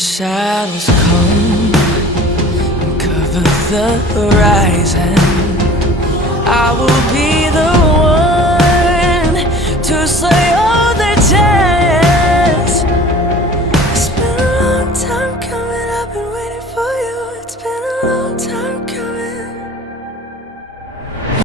shadows come and cover the horizon, I will be the one